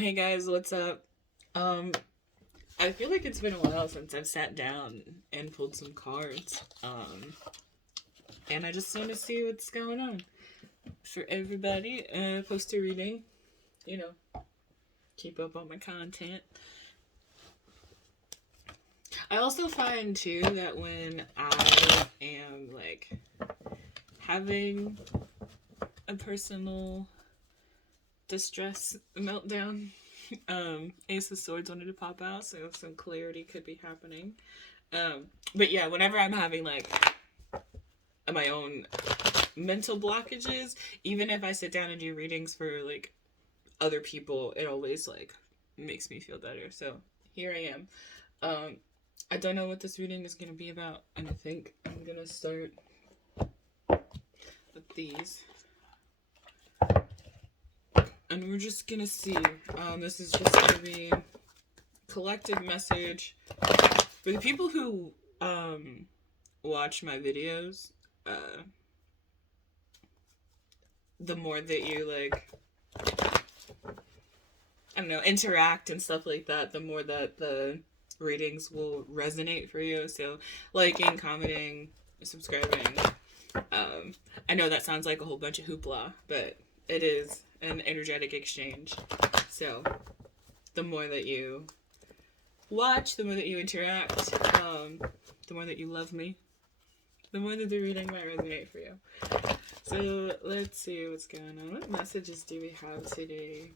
Hey guys, what's up? Um, I feel like it's been a while since I've sat down and pulled some cards. And I just want to see what's going on for everybody. Post a reading, you know, keep up on my content. I also find too that when I am like having a personal distress meltdown, Ace of Swords wanted to pop out, so some clarity could be happening. But yeah, whenever I'm having like my own mental blockages, even if I sit down and do readings for like other people, it always like makes me feel better. So here I am. Um, I don't know what this reading is gonna be about, and I think I'm gonna start with these. And we're just gonna see. This is just gonna be collective message for the people who watch my videos. The more that you like, I don't know, interact and stuff like that, the more that the readings will resonate for you. So liking, commenting, subscribing. I know that sounds like a whole bunch of hoopla, but it is an energetic exchange. So the more that you watch, the more that you interact, the more that you love me, the more that the reading might resonate for you. So let's see what's going on. What messages do we have today?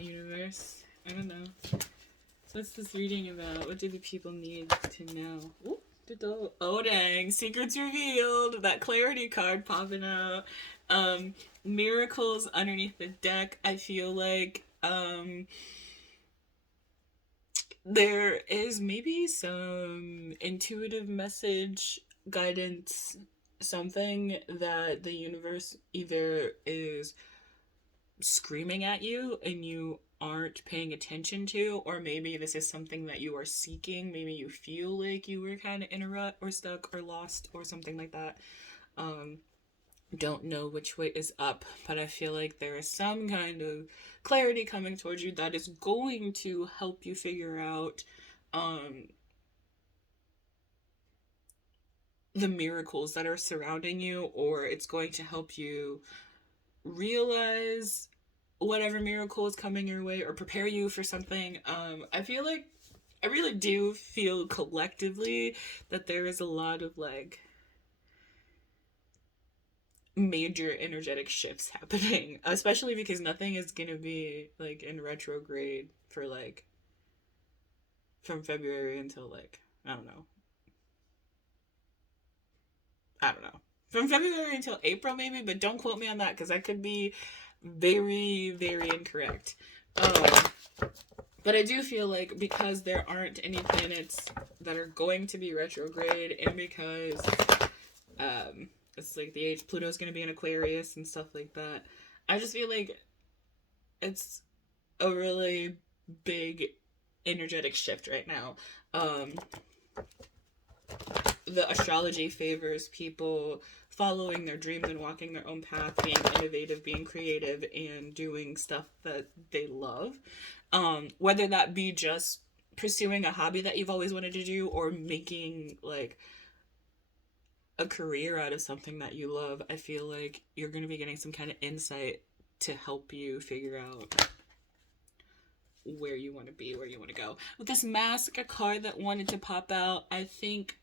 Universe? I don't know. What's this reading about? What do the people need to know? Ooh, oh dang, secrets revealed. That clarity card popping out. Miracles underneath the deck. I feel like there is maybe some intuitive message, guidance, something that the universe either is screaming at you and you aren't paying attention to, or maybe this is something that you are seeking. Maybe you feel like you were kind of in a rut or stuck or lost or something like that. Don't know which way is up, but I feel like there is some kind of clarity coming towards you that is going to help you figure out the miracles that are surrounding you, or it's going to help you realize whatever miracle is coming your way or prepare you for something. I feel like I really do feel collectively that there is a lot of like major energetic shifts happening, especially because nothing is gonna be like in retrograde for like from February until like I don't know, from February until April maybe, but don't quote me on that because I could be very very incorrect. Um, but I do feel like because there aren't any planets that are going to be retrograde, and because it's like the age Pluto's going to be in Aquarius and stuff like that, I just feel like it's a really big energetic shift right now. The astrology favors people following their dreams and walking their own path, being innovative, being creative, and doing stuff that they love. Whether that be just pursuing a hobby that you've always wanted to do, or making like a career out of something that you love, I feel like you're going to be getting some kind of insight to help you figure out where you want to be, where you want to go. With this mask, a card that wanted to pop out, I think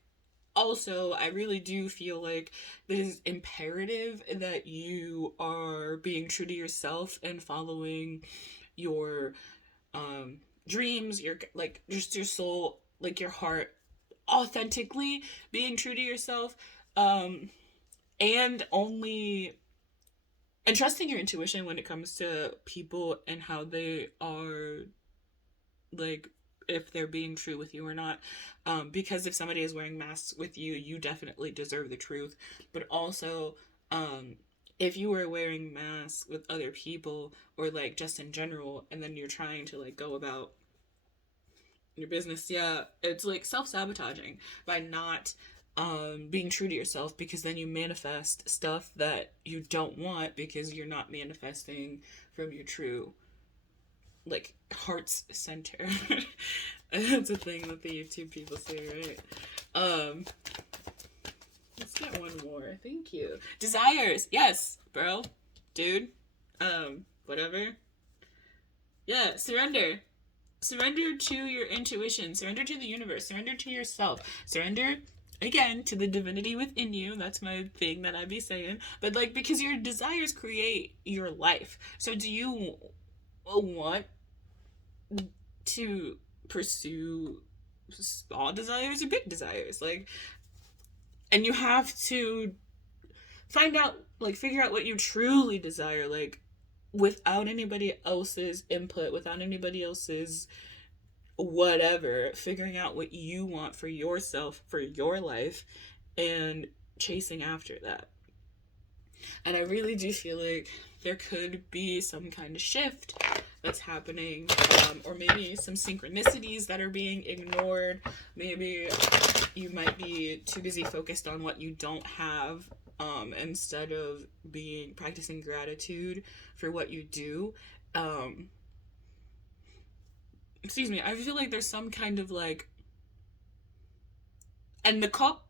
also I really do feel like it is imperative that you are being true to yourself and following your dreams, your like just your soul, like your heart, authentically being true to yourself, and only and trusting your intuition when it comes to people and how they are, like if they're being true with you or not. Because if somebody is wearing masks with you, you definitely deserve the truth. But also, if you are wearing masks with other people, or like just in general, and then you're trying to like go about your business, yeah, it's like self-sabotaging by not being true to yourself, because then you manifest stuff that you don't want because you're not manifesting from your true like heart's center. That's a thing that the YouTube people say, right? Let's get one more. Thank you. Desires. Yes, bro. Dude. Whatever. Yeah, surrender. Surrender to your intuition. Surrender to the universe. Surrender to yourself. Surrender, again, to the divinity within you. That's my thing that I'd be saying. But, like, because your desires create your life. So do you want to pursue small desires or big desires? Like, and you have to find out, like, figure out what you truly desire, like, without anybody else's input, without anybody else's whatever, figuring out what you want for yourself, for your life, and chasing after that. And I really do feel like there could be some kind of shift that's happening, or maybe some synchronicities that are being ignored. Maybe you might be too busy focused on what you don't have, instead of practicing gratitude for what you do. Excuse me, I feel like there's some kind of like, and the call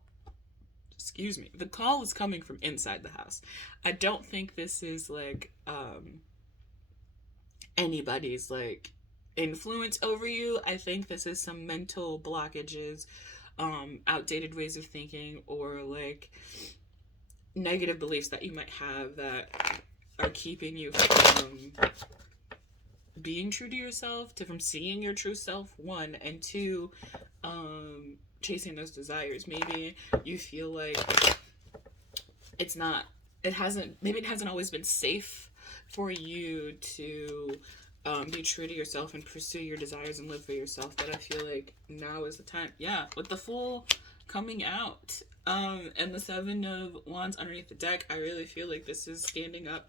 is coming from inside the house. I don't think this is like anybody's like influence over you. I think this is some mental blockages, outdated ways of thinking, or like negative beliefs that you might have that are keeping you from being true to yourself, from seeing your true self, one, and two, chasing those desires. Maybe you feel like it hasn't always been safe for you to be true to yourself and pursue your desires and live for yourself. But I feel like now is the time. Yeah, with the Fool coming out, and the Seven of Wands underneath the deck, I really feel like this is standing up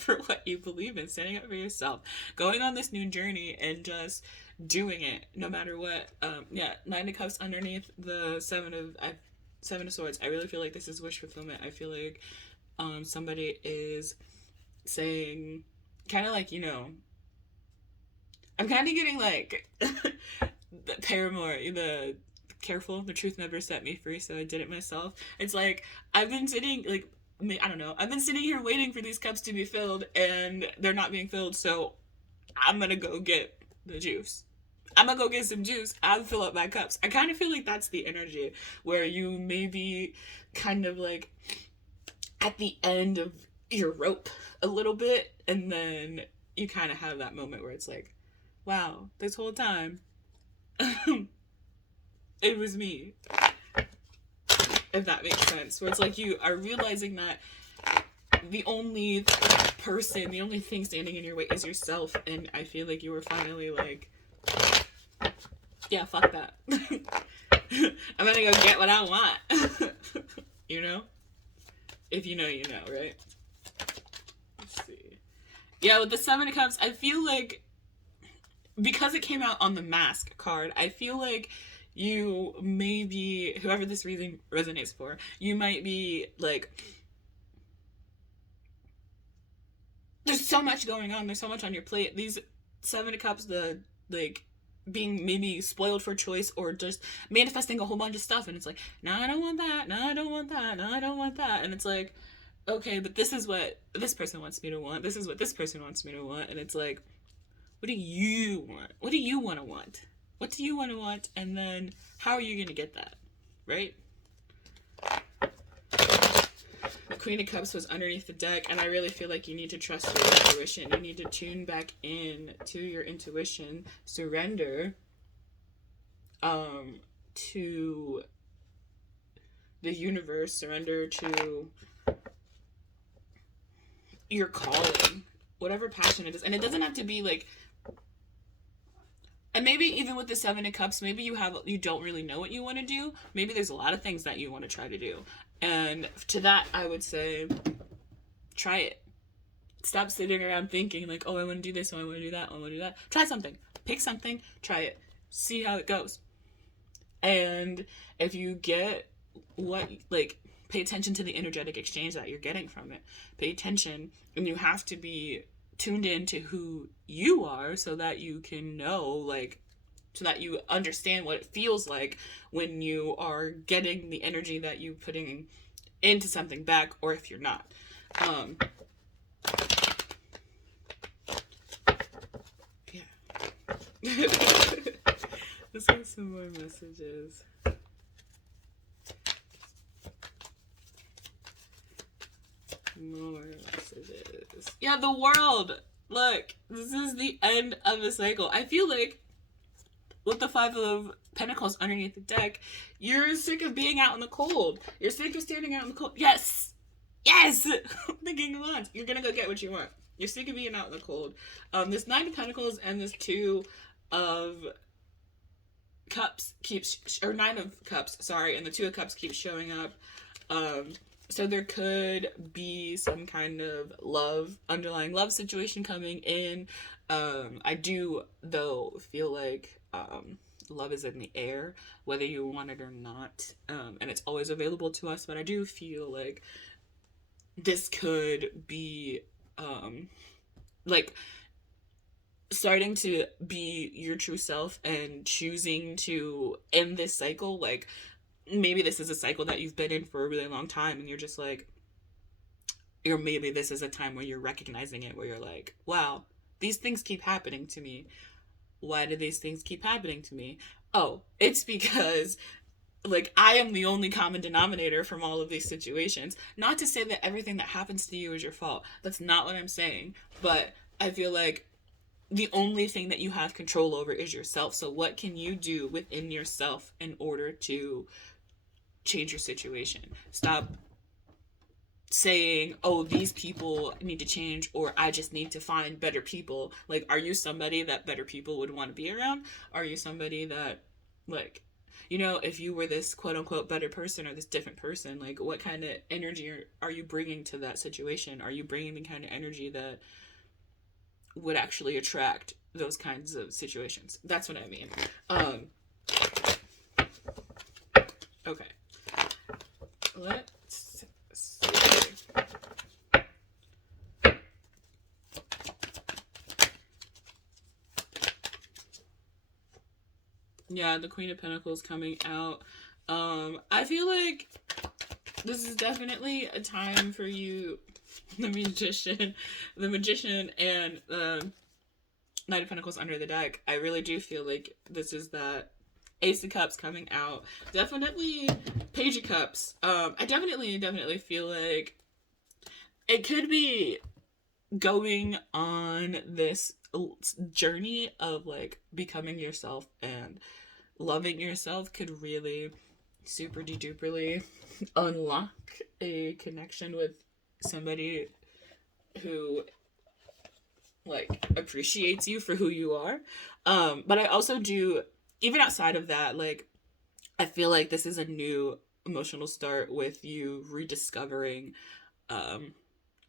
for what you believe in, standing up for yourself, going on this new journey and just doing it no matter what. Nine of Cups underneath the Seven of Swords. I really feel like this is wish fulfillment. I feel like somebody is saying, kind of like, I'm kind of getting like the Paramore, the careful, the truth never set me free, so I did it myself. It's like I've been sitting here waiting for these cups to be filled, and they're not being filled, so I'm gonna go get the juice. I'm gonna go get some juice. I'll fill up my cups. I kind of feel like that's the energy, where you may be kind of like at the end of your rope a little bit, and then you kind of have that moment where it's like, wow, this whole time it was me. If that makes sense. Where it's like you are realizing that the only thing standing in your way is yourself. And I feel like you were finally like, yeah, fuck that. I'm gonna go get what I want. If you know, you know, right? Let's see. Yeah, with the Seven of Cups, I feel like, because it came out on the Mask card, I feel like you may be, whoever this reading resonates for, you might be like, there's so much going on, there's so much on your plate. These Seven of Cups, the like being maybe spoiled for choice, or just manifesting a whole bunch of stuff, and it's like, no, I don't want that, no, I don't want that, no, I don't want that, and it's like, okay, but this is what this person wants me to want, this is what this person wants me to want, and it's like, what do you want? What do you want to want? What do you want to want? And then how are you going to get that? Right? The Queen of Cups was underneath the deck, and I really feel like you need to trust your intuition. You need to tune back in to your intuition, surrender to the universe, surrender to your calling, whatever passion it is. And it doesn't have to be like, and maybe even with the Seven of Cups, maybe you don't really know what you want to do. Maybe there's a lot of things that you want to try to do. And to that, I would say, try it. Stop sitting around thinking like, oh, I want to do this, oh, I want to do that, oh, I want to do that. Try something. Pick something, try it. See how it goes. And if you get pay attention to the energetic exchange that you're getting from it. Pay attention, and you have to be tuned into who you are so that you can know, like, so that you understand what it feels like when you are getting the energy that you're putting into something back, or if you're not. Yeah. Let's get some more messages. More messages. Yeah, the world. Look, this is the end of the cycle. I feel like with the Five of Pentacles underneath the deck, you're sick of being out in the cold. You're sick of standing out in the cold. Yes! Yes! The King of Wands. You're gonna go get what you want. You're sick of being out in the cold. This Nine of Pentacles and this Two of Cups or Nine of Cups, sorry, and the Two of Cups keeps showing up. So there could be some kind of underlying love situation coming in. I do, though, feel like love is in the air, whether you want it or not. And it's always available to us, but I do feel like this could be, like, starting to be your true self and choosing to end this cycle. Like, maybe this is a cycle that you've been in for a really long time and you're just like, or maybe this is a time where you're recognizing it, where you're like, wow, these things keep happening to me. Why do these things keep happening to me? Oh, it's because, like, I am the only common denominator from all of these situations. Not to say that everything that happens to you is your fault. That's not what I'm saying. But I feel like the only thing that you have control over is yourself. So what can you do within yourself in order to change your situation? Stop saying, oh, these people need to change, or I just need to find better people. Like, are you somebody that better people would want to be around? Are you somebody that, like, you know, if you were this quote unquote better person or this different person, like, what kind of energy are you bringing to that situation? Are you bringing the kind of energy that would actually attract those kinds of situations? That's what I mean. Okay. Let's see. Yeah, the Queen of Pentacles coming out. I feel like this is definitely a time for you, the Magician and Knight of Pentacles under the deck. I really do feel like this is that Ace of Cups coming out. Definitely Page of Cups. I definitely feel like it could be going on this journey of, like, becoming yourself and loving yourself could really super duperly unlock a connection with somebody who, like, appreciates you for who you are. But I also do, even outside of that, like, I feel like this is a new emotional start with you rediscovering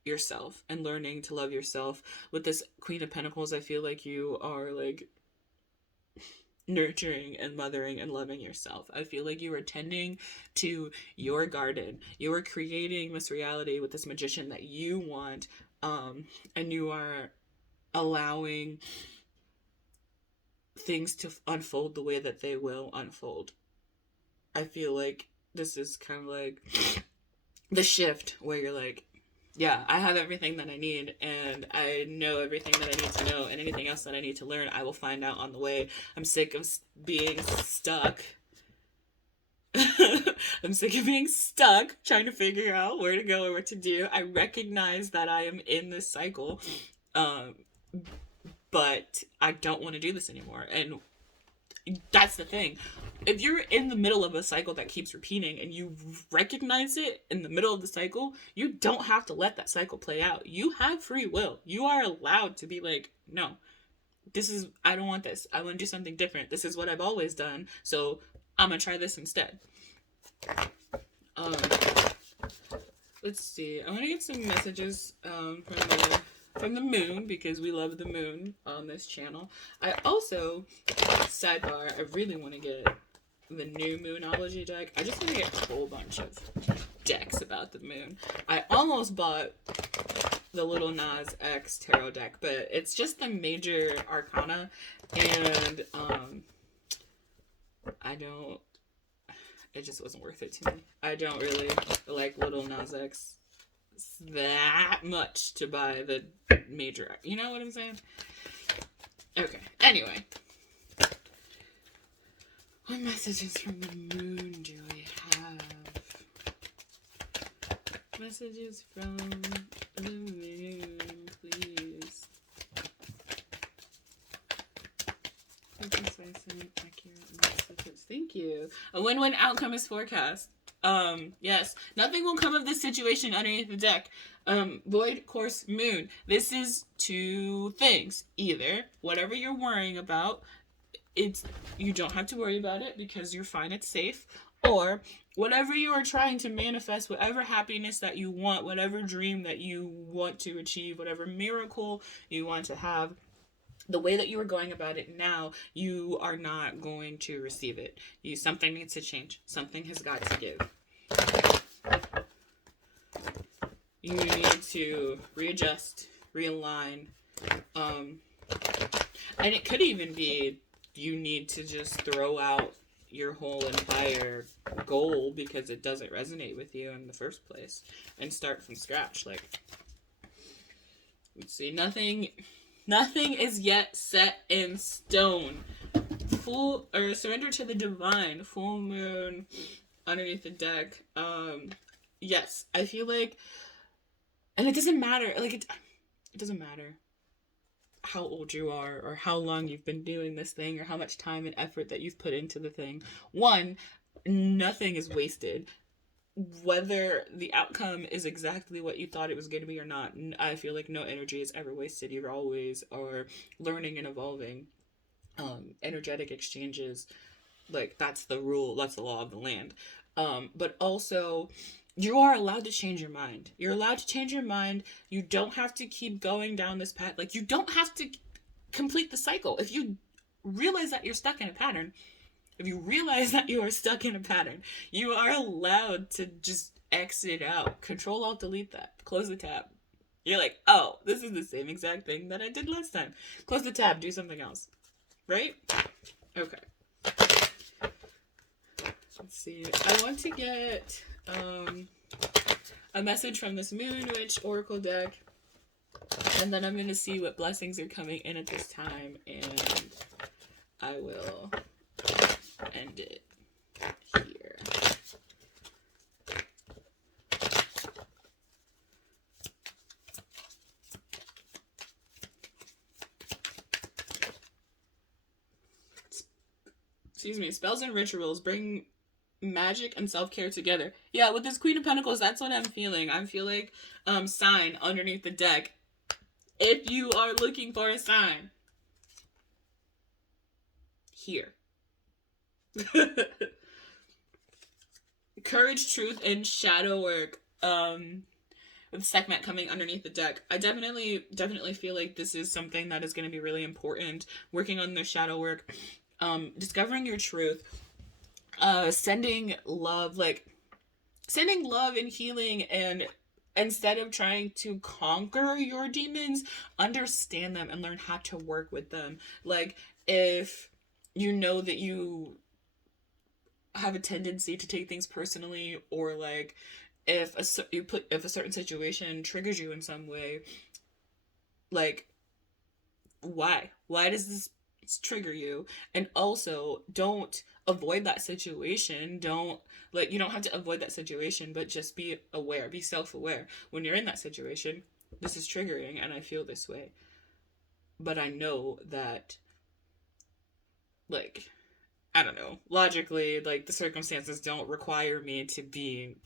yourself and learning to love yourself. With this Queen of Pentacles, I feel like you are, like, nurturing and mothering and loving yourself. I feel like you are tending to your garden. You are creating this reality with this Magician that you want, and you are allowing things to unfold the way that they will unfold. I feel like this is kind of like the shift where you're like, yeah, I have everything that I need, and I know everything that I need to know, and anything else that I need to learn, I will find out on the way. I'm sick of being stuck. I'm sick of being stuck, trying to figure out where to go or what to do. I recognize that I am in this cycle, but I don't want to do this anymore. And that's the thing. If you're in the middle of a cycle that keeps repeating and you recognize it in the middle of the cycle, you don't have to let that cycle play out. You have free will. You are allowed to be like, no, I don't want this. I want to do something different. This is what I've always done, so I'm going to try this instead. Let's see. I want to get some messages from the moon, because we love the moon on this channel. I also, sidebar, I really want to get the new Moonology deck. I just want to get a whole bunch of decks about the moon. I almost bought the Little Nas X tarot deck, but it's just the major arcana, and I don't. It just wasn't worth it to me. I don't really like Little Nas X that much to buy the major. You know what I'm saying? Okay. Anyway, what messages from the moon do we have? Messages from the moon, please. Concise and accurate messages. Thank you. A win-win outcome is forecast. Yes. Nothing will come of this situation underneath the deck. Void, course, moon. This is two things. Either whatever you're worrying about, you don't have to worry about it because you're fine, it's safe. Or whatever you are trying to manifest, whatever happiness that you want, whatever dream that you want to achieve, whatever miracle you want to have, the way that you are going about it now, you are not going to receive it. Something needs to change. Something has got to give. You need to readjust, realign. And it could even be you need to just throw out your whole entire goal because it doesn't resonate with you in the first place and start from scratch. Like, let's see, nothing is yet set in stone. Surrender to the divine. Full moon underneath the deck. Yes, I feel like, and it doesn't matter, like, it doesn't matter how old you are or how long you've been doing this thing or how much time and effort that you've put into the thing. One, nothing is wasted. Whether the outcome is exactly what you thought it was going to be or not, I feel like no energy is ever wasted. You always are learning and evolving. Energetic exchanges, like, that's the rule, that's the law of the land. But also, you are allowed to change your mind. You're allowed to change your mind. You don't have to keep going down this path. Like, you don't have to complete the cycle. If you realize that you're stuck in a pattern, you are allowed to just exit out. Control Alt Delete that. Close the tab. You're like, oh, this is the same exact thing that I did last time. Close the tab, do something else. Right? Okay. Let's see. I want to get a message from this Moon Witch Oracle deck, and then I'm going to see what blessings are coming in at this time, and I will end it here. Excuse me. Spells and rituals bring magic and self-care together. Yeah, with this Queen of Pentacles, that's what I'm feeling. I feel like sign underneath the deck. If you are looking for a sign, here. Courage, truth, and shadow work. With Sekhmet coming underneath the deck, I definitely feel like this is something that is going to be really important. Working on the shadow work, discovering your truth, sending love and healing, and instead of trying to conquer your demons, understand them and learn how to work with them. Like, if you know that you have a tendency to take things personally, or like if a certain situation triggers you in some way, like, why does this trigger you? And also, don't avoid that situation. You don't have to avoid that situation, but just be aware, be self-aware. When you're in that situation, this is triggering and I feel this way, but I know that, like, I don't know, logically, like, the circumstances don't require me to be,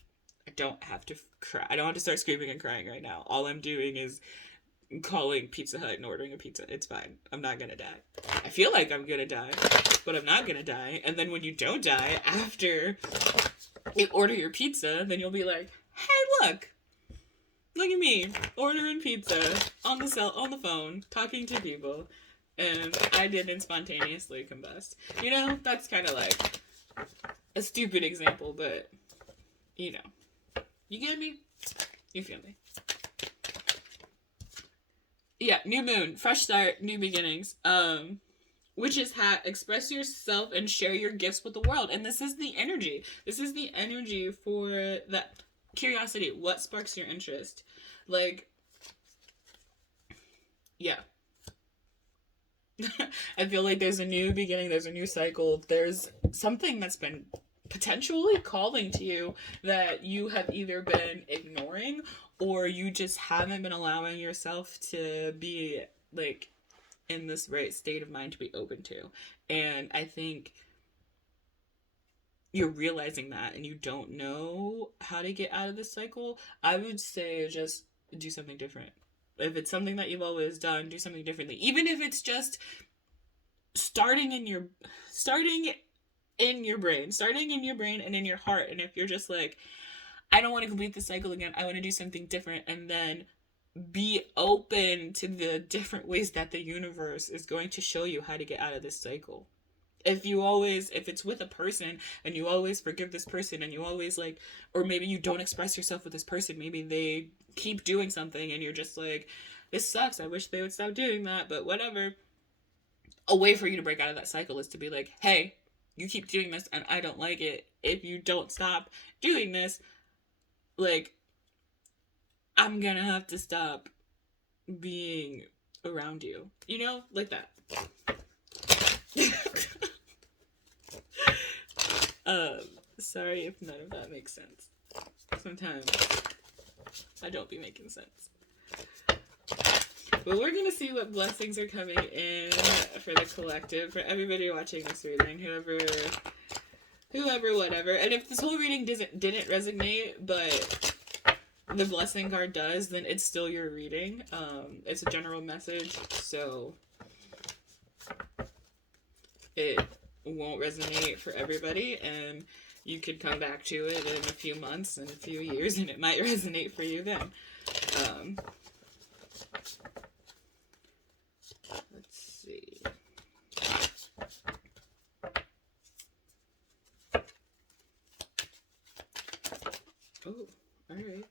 I don't have to cry. I don't have to start screaming and crying right now. All I'm doing is calling Pizza Hut and ordering a pizza. It's fine. I'm not gonna die. I feel like I'm gonna die, but I'm not gonna die. And then when you don't die, after you order your pizza, then you'll be like, hey, look at me, ordering pizza on the phone, talking to people, and I didn't spontaneously combust. You know, that's kind of like a stupid example, but, you know, you get me? You feel me? Yeah, new moon, fresh start, new beginnings. Witch's hat, express yourself and share your gifts with the world. And this is the energy. This is the energy for that curiosity. What sparks your interest? Like, yeah. I feel like there's a new beginning, there's a new cycle, there's something that's been potentially calling to you that you have either been ignoring or you just haven't been allowing yourself to be like in this right state of mind to be open to. And I think you're realizing that and you don't know how to get out of this cycle. I would say just do something different. If it's something that you've always done, do something differently. Even if it's just starting in your brain and in your heart. And if you're just like, I don't want to complete the cycle again, I want to do something different, and then be open to the different ways that the universe is going to show you how to get out of this cycle. If it's with a person and you always forgive this person and you always like, or maybe you don't express yourself with this person, maybe they keep doing something and you're just like, this sucks, I wish they would stop doing that, but whatever. A way for you to break out of that cycle is to be like, hey, you keep doing this and I don't like it. If you don't stop doing this, like, I'm gonna have to stop being around you. You know? Like that. Sorry if none of that makes sense. Sometimes I don't be making sense. But we're gonna see what blessings are coming in for the collective, for everybody watching this reading, whoever, whatever. And if this whole reading didn't resonate, but the blessing card does, then it's still your reading. It's a general message, so it won't resonate for everybody, and you could come back to it in a few months and a few years, and it might resonate for you then. Let's see. Oh, all right.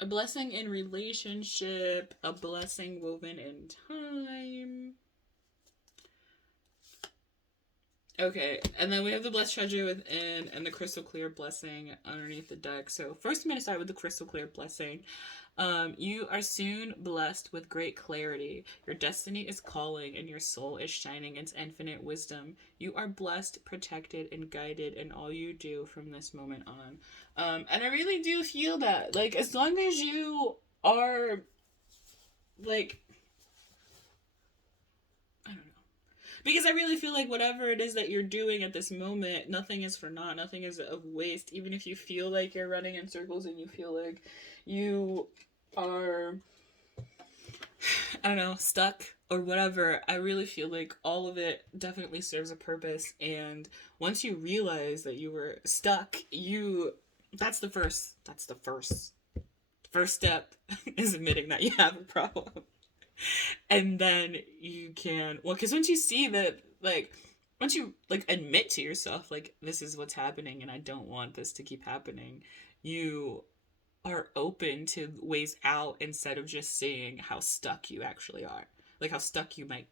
A blessing in relationship, a blessing woven in time. Okay, and then we have the blessed treasure within and the crystal clear blessing underneath the deck. So first I'm going to start with the crystal clear blessing. You are soon blessed with great clarity. Your destiny is calling and your soul is shining its infinite wisdom. You are blessed, protected, and guided in all you do from this moment on. And I really do feel that. Like, as long as you are, like, because I really feel like whatever it is that you're doing at this moment, nothing is for naught, nothing is of waste. Even if you feel like you're running in circles and you feel like you are, I don't know, stuck or whatever, I really feel like all of it definitely serves a purpose. And once you realize that you were stuck, that's the first step is admitting that you have a problem. And then you can, well, because once you see that, like, once you, like, admit to yourself, like, this is what's happening and I don't want this to keep happening, you are open to ways out instead of just seeing how stuck you actually are. Like, how stuck you might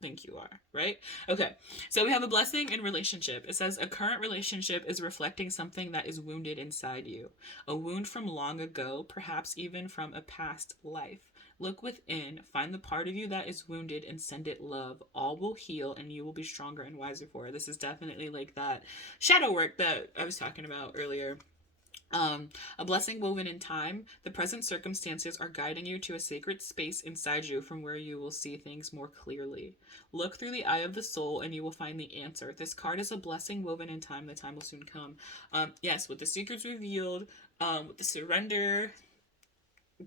think you are, right? Okay, so we have a blessing in relationship. It says a current relationship is reflecting something that is wounded inside you. A wound from long ago, perhaps even from a past life. Look within, find the part of you that is wounded and send it love. All will heal and you will be stronger and wiser for it. This is definitely like that shadow work that I was talking about earlier. A blessing woven in time. The present circumstances are guiding you to a sacred space inside you from where you will see things more clearly. Look through the eye of the soul and you will find the answer. This card is a blessing woven in time. The time will soon come. Yes, with the secrets revealed, with the surrender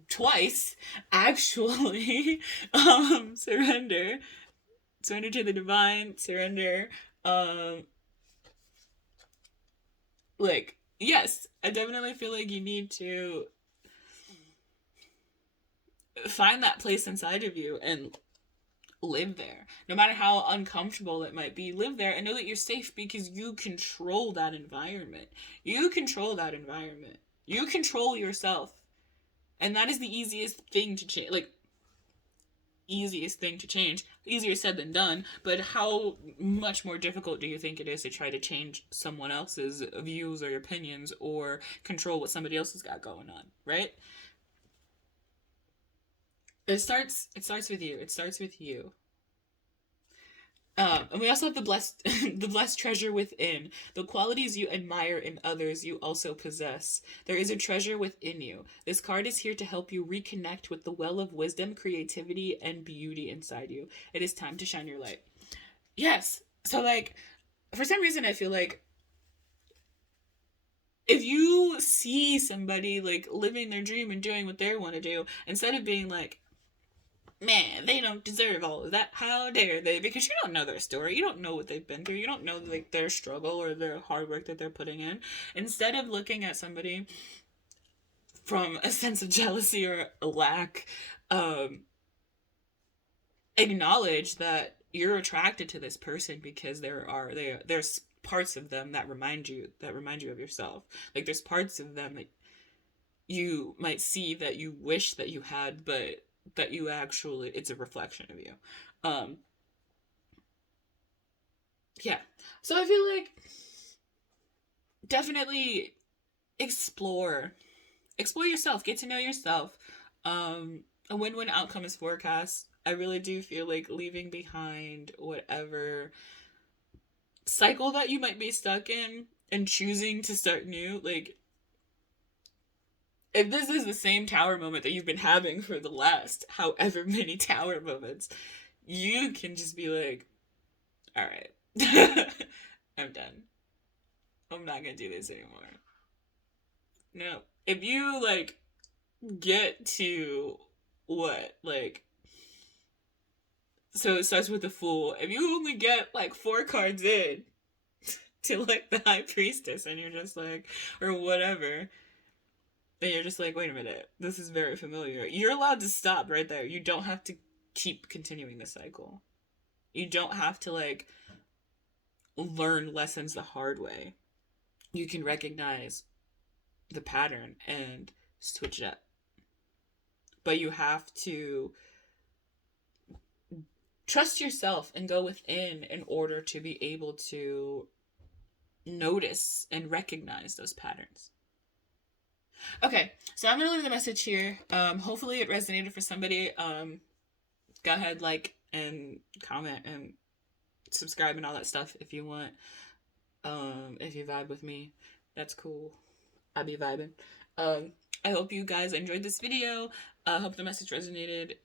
twice, actually. Surrender to the divine, surrender. Like, yes, I definitely feel like you need to find that place inside of you and live there. No matter how uncomfortable it might be, live there and know that you're safe because you control that environment. You control that environment. You control yourself. And that is the easiest thing to change. Like, easiest thing to change. Easier said than done, but how much more difficult do you think it is to try to change someone else's views or opinions or control what somebody else has got going on, right? It starts with you. It starts with you. And we also have the blessed the blessed treasure within. The qualities you admire in others you also possess. There is a treasure within you. This card is here to help you reconnect with the well of wisdom, creativity, and beauty inside you. It is time to shine your light. Yes. So like for some reason I feel like if you see somebody like living their dream and doing what they want to do, instead of being like, man, they don't deserve all of that. How dare they? Because you don't know their story. You don't know what they've been through. You don't know like their struggle or their hard work that they're putting in. Instead of looking at somebody from a sense of jealousy or a lack, um, acknowledge that you're attracted to this person because there's parts of them that remind you of yourself. Like there's parts of them that you might see that you wish that you had, but that you actually it's a reflection of you. Um yeah. So I feel like definitely explore explore yourself, get to know yourself. A win-win outcome is forecast. I really do feel like leaving behind whatever cycle that you might be stuck in and choosing to start new. Like if this is the same tower moment that you've been having for the last however many tower moments, you can just be like, all right, I'm done. I'm not gonna do this anymore. No. If you like get to what? Like, so it starts with the Fool. If you only get like 4 cards in to like the High Priestess and you're just like, or whatever, and you're just like, wait a minute, this is very familiar. You're allowed to stop right there. You don't have to keep continuing the cycle. You don't have to like learn lessons the hard way. You can recognize the pattern and switch it up. But you have to trust yourself and go within in order to be able to notice and recognize those patterns. Okay, so I'm gonna leave the message here. Hopefully it resonated for somebody. Go ahead, like and comment and subscribe and all that stuff if you want. If you vibe with me, that's cool. I'll be vibing. I hope you guys enjoyed this video. I hope the message resonated.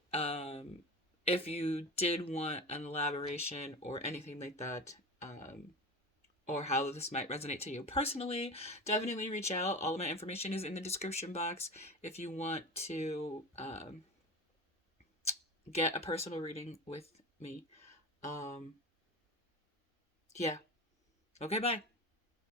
If you did want an elaboration or anything like that, or how this might resonate to you personally, definitely reach out. All of my information is in the description box if you want to get a personal reading with me. Yeah. Okay, bye.